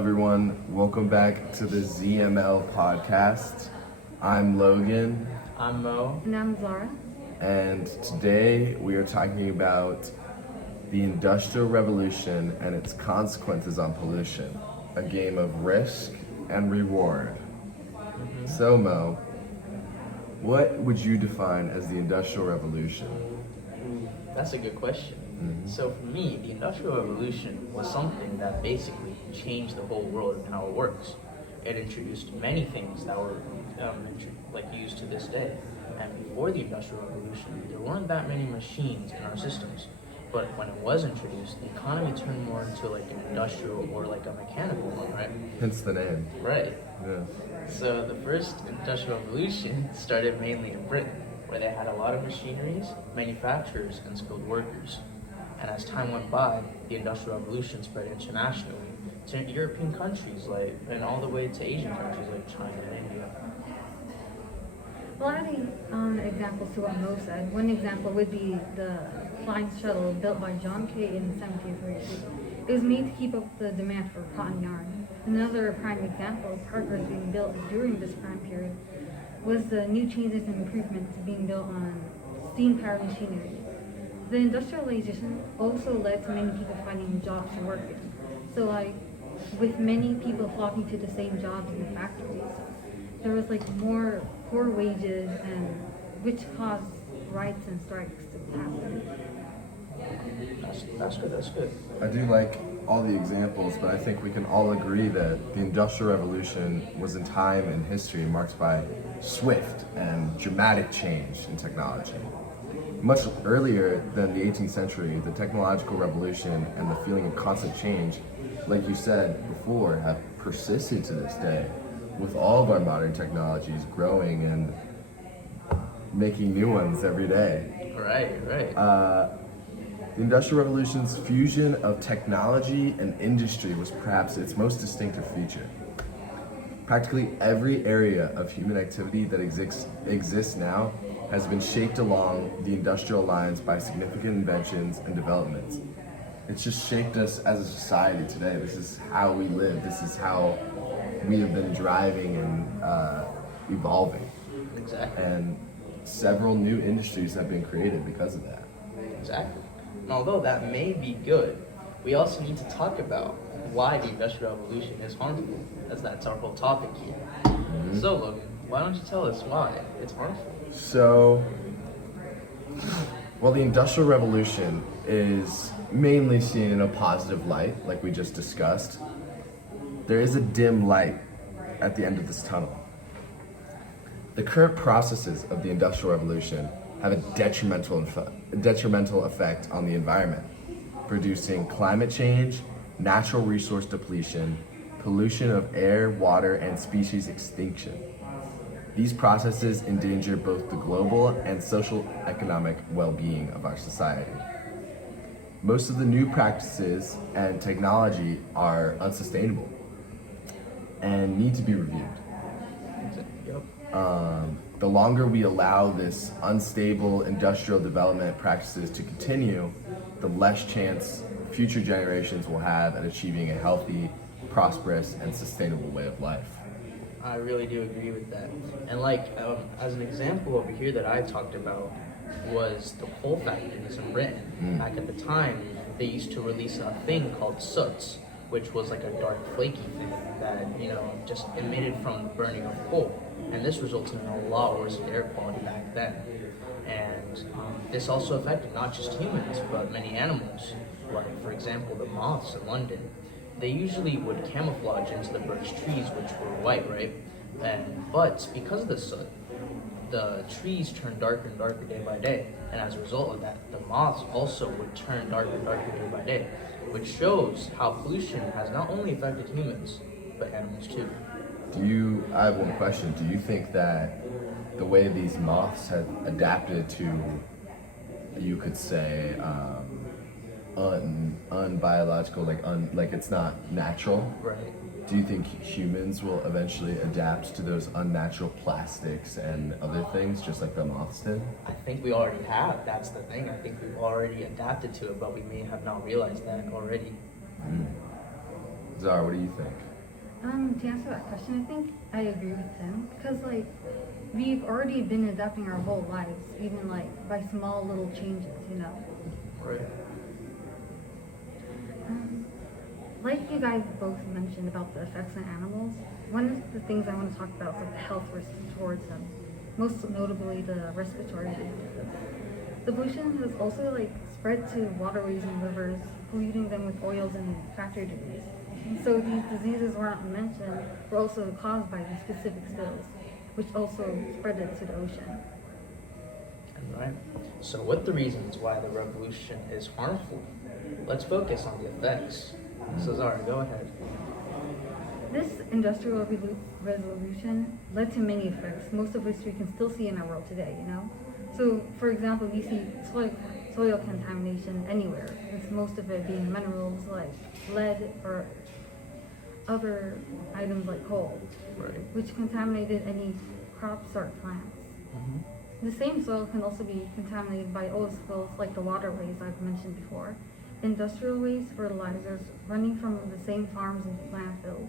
everyone. Welcome back to the ZML podcast. I'm Logan. I'm Mo. And I'm Zara. And today we are talking about the Industrial Revolution and its consequences on pollution, a game of risk and reward. So, Mo, what would you define as the Industrial Revolution? That's a good question. So for me, the Industrial Revolution was something that basically changed the whole world and how it works. It introduced many things that were used to this day. And before the Industrial Revolution, there weren't that many machines in our systems. But when it was introduced, the economy turned more into like an industrial or like a mechanical one, right? Hence the name. Right. Yeah. So the first Industrial Revolution started mainly in Britain, where they had a lot of machineries, manufacturers, and skilled workers. And as time went by, the Industrial Revolution spread internationally to European countries, and all the way to Asian countries like China and India. Well, adding examples to what Mo said, one example would be the flying shuttle built by John Kay in 1732. It was made to keep up the demand for cotton yarn. Another prime example of progress being built during this prime period was the new changes and improvements being built on steam-powered machinery. The industrialization also led to many people finding jobs to work in. So with many people flocking to the same jobs in the factories, there was more poor wages, and which caused riots and strikes to happen. That's good. I do like all the examples, but I think we can all agree that the Industrial Revolution was in time and history marked by swift and dramatic change in technology. Much earlier than the 18th century, the technological revolution and the feeling of constant change, like you said before, have persisted to this day, with all of our modern technologies growing and making new ones every day. Right. The Industrial Revolution's fusion of technology and industry was perhaps its most distinctive feature. Practically every area of human activity that exists now has been shaped along the industrial lines by significant inventions and developments. It's just shaped us as a society today. This is how we live. This is how we have been driving and evolving. Exactly. And several new industries have been created because of that. Exactly. And although that may be good, we also need to talk about why the Industrial Revolution is harmful, as that's our whole topic here. So, Logan, why don't you tell us why it's harmful? So, the Industrial Revolution is mainly seen in a positive light, like we just discussed. There is a dim light at the end of this tunnel. The current processes of the Industrial Revolution have a detrimental effect on the environment, producing climate change, natural resource depletion, pollution of air, water, and species extinction. These processes endanger both the global and social economic well-being of our society. Most of the new practices and technology are unsustainable and need to be reviewed. The longer we allow this unstable industrial development practices to continue, the less chance future generations will have at achieving a healthy, prosperous, and sustainable way of life. I really do agree with that. And as an example over here that I talked about was the coal factories in Britain. Back at the time, they used to release a thing called soot, which was like a dark flaky thing that, just emitted from the burning of coal. And this resulted in a lot worse air quality back then. And this also affected not just humans, but many animals. Like, for example, the moths in London. They usually would camouflage into the birch trees, which were white, right? But because of the soot, the trees turned darker and darker day by day. And as a result of that, the moths also would turn darker and darker day by day, which shows how pollution has not only affected humans, but animals too. I have one question. Do you think that the way these moths have adapted to, you could say, unbiological, like it's not natural? Right. Do you think humans will eventually adapt to those unnatural plastics and other things, just like the moths did? I think we already have. That's the thing. I think we've already adapted to it, but we may have not realized that already. Zara, what do you think? To answer that question, I think I agree with him because like we've already been adapting our whole lives, even like by small little changes, you know. Right. Um, like you guys both mentioned about the effects on animals, one of the things I want to talk about is like the health risks towards them, most notably the respiratory diseases. The pollution has also like spread to waterways and rivers, polluting them with oils and factory debris. And so these diseases weren't mentioned were also caused by these specific spills, which also spread it to the ocean. Right. So, what the reasons why the revolution is harmful? Let's focus on the effects. Cesar, go ahead. This industrial revolution led to many effects, most of which we can still see in our world today, you know? So, for example, we see soil contamination anywhere, with most of it being minerals like lead or other items like coal, Right. which contaminated any crops or plants. The same soil can also be contaminated by oil spills like the waterways I've mentioned before, industrial waste, fertilizers running from the same farms and landfills.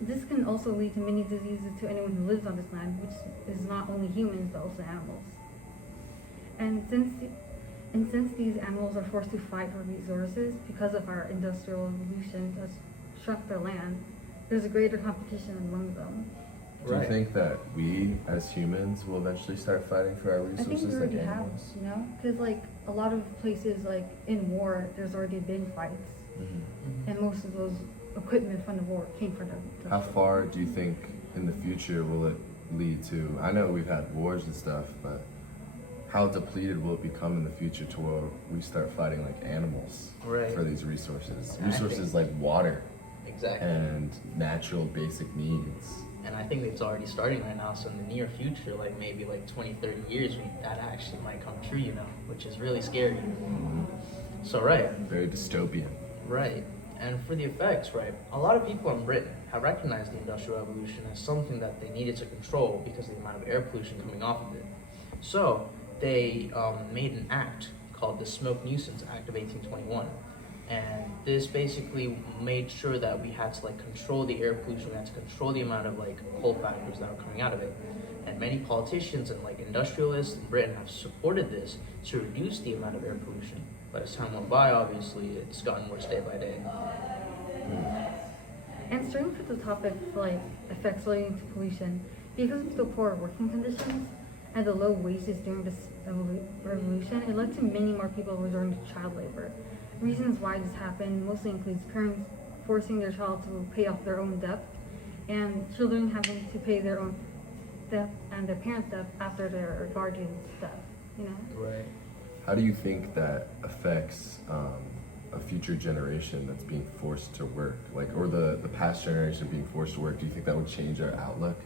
This can also lead to many diseases to anyone who lives on this land, which is not only humans but also animals. And since these animals are forced to fight for resources because of our industrial revolution has shrunk their land, there's a greater competition among them. Do you think that we as humans will eventually start fighting for our I think resources we like already have, animals? you know, because like a lot of places like in war, there's already been fights, and most of those equipment from the war came from the. How far do you think in the future will it lead to? I know we've had wars and stuff, but how depleted will it become in the future to where we start fighting like animals Right. for these resources? I Resources think- like water Exactly. and natural basic needs. And I think it's already starting right now. So in the near future, like maybe like 20, 30 years, that actually might come true, you know, which is really scary. So, right. Very dystopian. Right. And for the effects, right, a lot of people in Britain have recognized the Industrial Revolution as something that they needed to control because of the amount of air pollution coming off of it. So they made an act called the Smoke Nuisance Act of 1821. And this basically made sure that we had to like control the air pollution, we had to control the amount of like coal factories that are coming out of it. And many politicians and like industrialists in Britain have supported this to reduce the amount of air pollution. But as time went by, obviously, it's gotten worse day by day. And starting with the topic like effects relating to pollution, because of the poor working conditions and the low wages during this revolution, it led to many more people resorting to child labor. Reasons why this happened mostly includes parents forcing their child to pay off their own debt, and children having to pay their own debt and their parents' debt after their guardian's death. You know. Right. How do you think that affects a future generation that's being forced to work, like, or the past generation being forced to work? Do you think that would change our outlook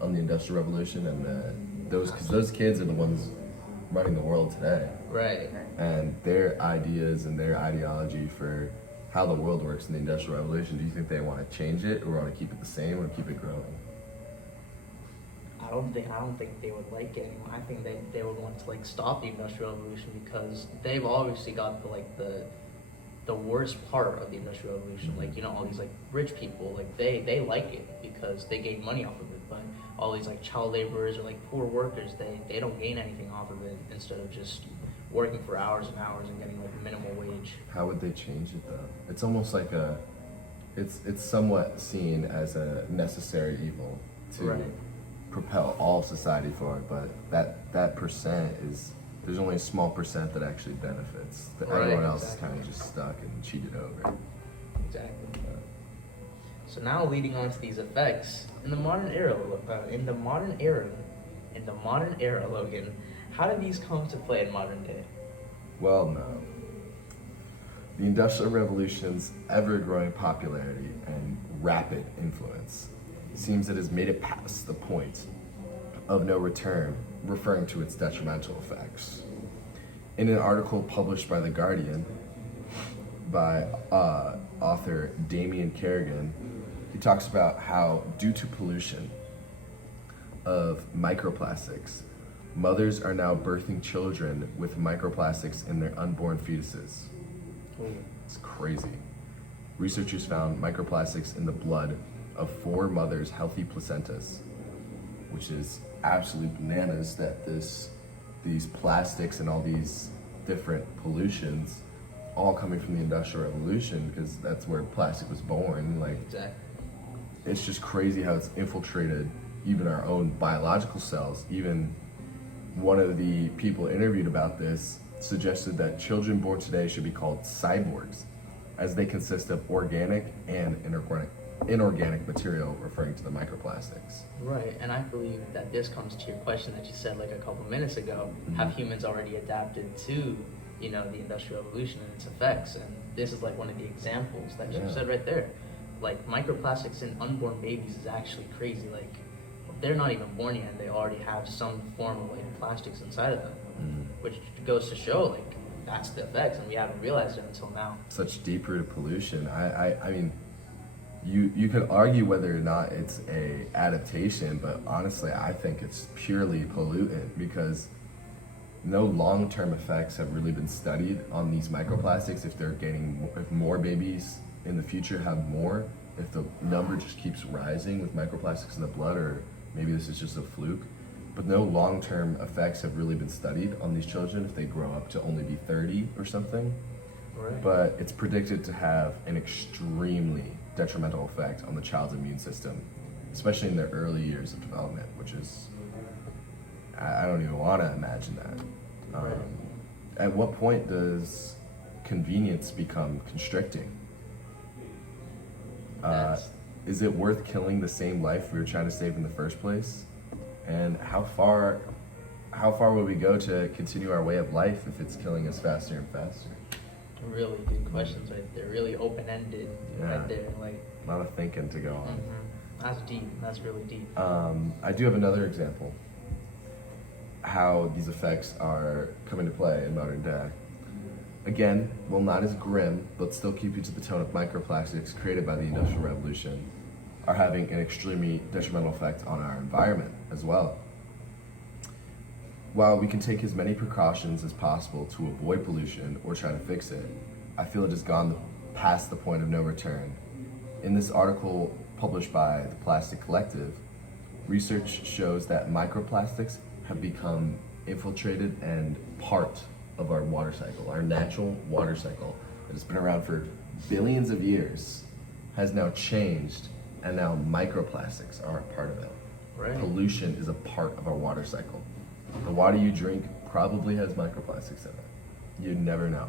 on the Industrial Revolution and because those kids are the ones running the world today, Right. and their ideas and their ideology for how the world works in the Industrial Revolution? Do you think they want to change it, or want to keep it the same, or keep it growing? I don't think they would like it anymore. I think they would want to like stop the Industrial Revolution because they've obviously got the worst part of the Industrial Revolution. Like, you know, all these like rich people, like they like it because they gain money off of it. But all these like child laborers or like poor workers, they don't gain anything off of it instead of just working for hours and hours and getting like minimal wage. How would they change it though? It's almost like it's somewhat seen as a necessary evil to Right. propel all society forward, but that percent is, there's only a small percent that actually benefits. Right, Everyone else is exactly. kind of just stuck and cheated over. Exactly. So now leading on to these effects in the modern era, Logan, how did these come to play in modern day? Well, no. The Industrial Revolution's ever-growing popularity and rapid influence seems it has made it past the point of no return, referring to its detrimental effects. In an article published by The Guardian by author Damian Kerrigan, he talks about how, due to pollution of microplastics, mothers are now birthing children with microplastics in their unborn fetuses. It's crazy. researchers found microplastics in the blood of 4 mothers' healthy placentas, which is absolute bananas that these plastics and all these different pollutions all coming from the Industrial Revolution, because that's where plastic was born. Like, Exactly. it's just crazy how it's infiltrated even our own biological cells. Even one of the people interviewed about this suggested that children born today should be called cyborgs, as they consist of organic and inorganic material, referring to the microplastics. Right, and I believe that this comes to your question that you said like a couple minutes ago. Have humans already adapted to, the Industrial Revolution and its effects? And this is like one of the examples that you said right there. Like, microplastics in unborn babies is actually crazy. Like, they're not even born yet, and they already have some form of like plastics inside of them, which goes to show like that's the effects, and we haven't realized it until now. Such deep-rooted pollution. I mean, you could argue whether or not it's a adaptation, but honestly, I think it's purely pollutant, because no long-term effects have really been studied on these microplastics. If more babies in the future have more, if the number just keeps rising with microplastics in the blood, or maybe this is just a fluke. But no long-term effects have really been studied on these children if they grow up to only be 30 or something. Right. But it's predicted to have an extremely detrimental effect on the child's immune system, especially in their early years of development, which is, I don't even want to imagine that. Right. At what point does convenience become constricting? Is it worth killing the same life we were trying to save in the first place? And how far would we go to continue our way of life if it's killing us faster and faster? Really good questions right there. Really open-ended right there. Like, a lot of thinking to go on. That's deep. That's really deep. I do have another example how these effects are coming to play in modern day. Again, well, not as grim, but still keep you to the tone of microplastics created by the Industrial Revolution are having an extremely detrimental effect on our environment as well. While we can take as many precautions as possible to avoid pollution or try to fix it, I feel it has gone past the point of no return. In this article published by the Plastic Collective, research shows that microplastics have become infiltrated and part of our water cycle. Our natural water cycle that has been around for billions of years has now changed, and now microplastics are a part of it. Right. Pollution is a part of our water cycle. The water you drink probably has microplastics in it. You never know.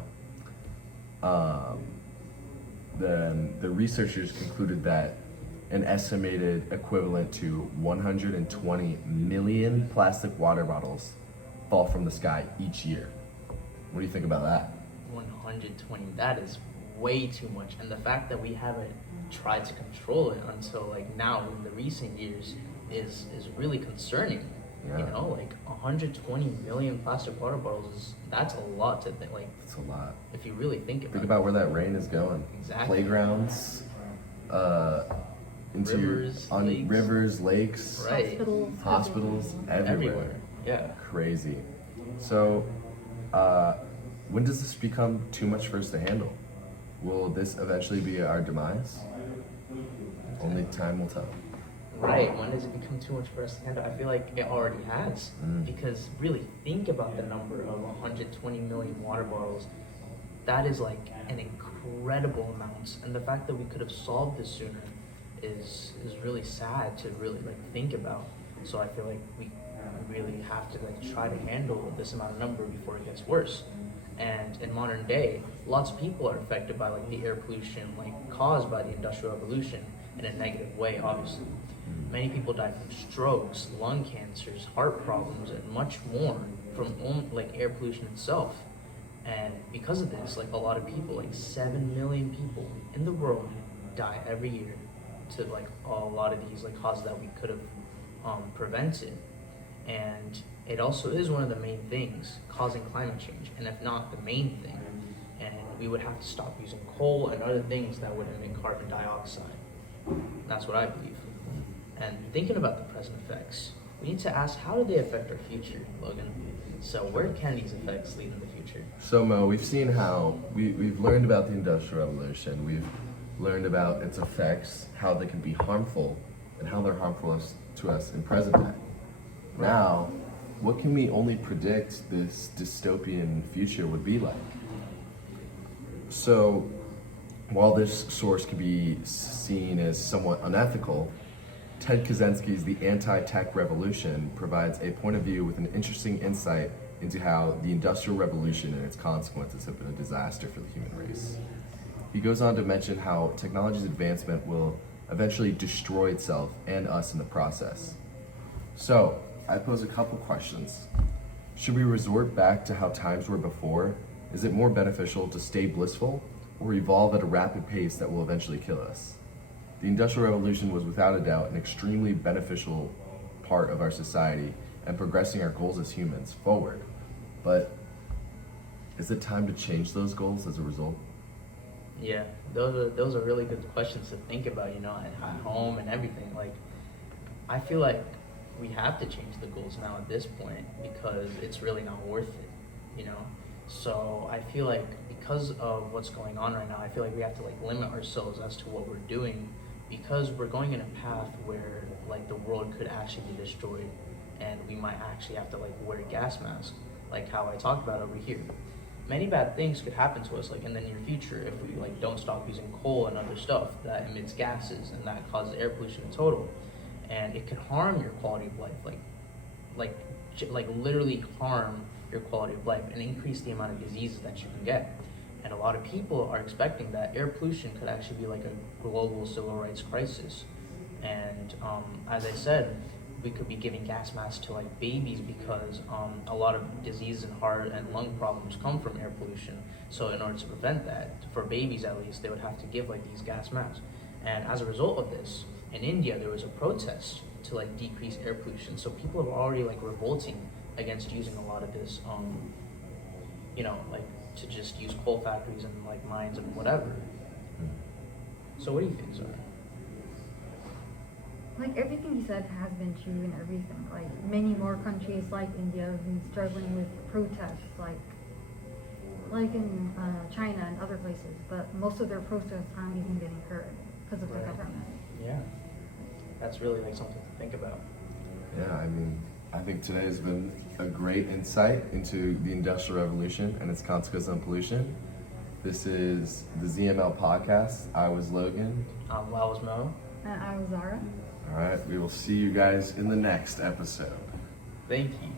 Then the researchers concluded that an estimated equivalent to 120 million plastic water bottles fall from the sky each year. What do you think about that? 120. That is way too much. And the fact that we haven't tried to control it until like now in the recent years is really concerning. Yeah. Like 120 million plastic water bottles that's a lot to think. Like, It's a lot. if you really think about Think it. about where that rain is going. Exactly. Playgrounds, into Rivers, lakes. rivers, lakes, Right. hospitals, everywhere. Yeah. Crazy. So, when does this become too much for us to handle? Will this eventually be our demise? Only time will tell. Right. When does it become too much for us to handle? I feel like it already has. Because really think about the number of 120 million water bottles. That is like an incredible amount. And the fact that we could have solved this sooner is really sad to really like think about. So I feel like we really have to like try to handle this amount of number before it gets worse. And in modern day, lots of people are affected by like the air pollution like caused by the Industrial Revolution in a negative way, obviously. Many people die from strokes, lung cancers, heart problems, and much more from like air pollution itself. And because of this, like a lot of people, like 7 million people in the world die every year to like a lot of these like causes that we could have prevented. And it also is one of the main things causing climate change, and if not the main thing. And we would have to stop using coal and other things that would emit carbon dioxide. That's what I believe. And thinking about the present effects, we need to ask, how do they affect our future, Logan? So where can these effects lead in the future? So Mo, we've seen how we've learned about the Industrial Revolution. We've learned about its effects, how they can be harmful, and how they're harmful to us in present time. Now, what can we only predict this dystopian future would be like? So, while this source can be seen as somewhat unethical, Ted Kaczynski's The Anti-Tech Revolution provides a point of view with an interesting insight into how the Industrial Revolution and its consequences have been a disaster for the human race. He goes on to mention how technology's advancement will eventually destroy itself and us in the process. So, I pose a couple questions. Should we resort back to how times were before? Is it more beneficial to stay blissful or evolve at a rapid pace that will eventually kill us? The Industrial Revolution was without a doubt an extremely beneficial part of our society and progressing our goals as humans forward. But is it time to change those goals as a result? Yeah, those are really good questions to think about, you know, at home and everything. Like, I feel like we have to change the goals now at this point because it's really not worth it, you know? So I feel like because of what's going on right now, I feel like we have to like limit ourselves as to what we're doing because we're going in a path where like the world could actually be destroyed and we might actually have to like wear a gas mask, like how I talked about over here. Many bad things could happen to us like in the near future if we like don't stop using coal and other stuff that emits gases and that causes air pollution in total. And it could harm your quality of life, like literally harm your quality of life and increase the amount of diseases that you can get. And a lot of people are expecting that air pollution could actually be like a global civil rights crisis. And as I said, we could be giving gas masks to like babies because a lot of disease and heart and lung problems come from air pollution. So in order to prevent that, for babies at least, they would have to give like these gas masks. And as a result of this, in India, there was a protest to like decrease air pollution. So people are already like revolting against using a lot of this, you know, like to just use coal factories and like mines and whatever. So what do you think, Zara? Like everything you said has been true and everything. Like many more countries like India have been struggling with protests, like in China and other places. But most of their protests aren't even getting heard because of the government. Yeah, that's really like something to think about. Yeah, I mean, I think today has been a great insight into the Industrial Revolution and its consequences on pollution. This is the ZML podcast. I was Logan. I was Mo. And I was Zara. All right, we will see you guys in the next episode. Thank you.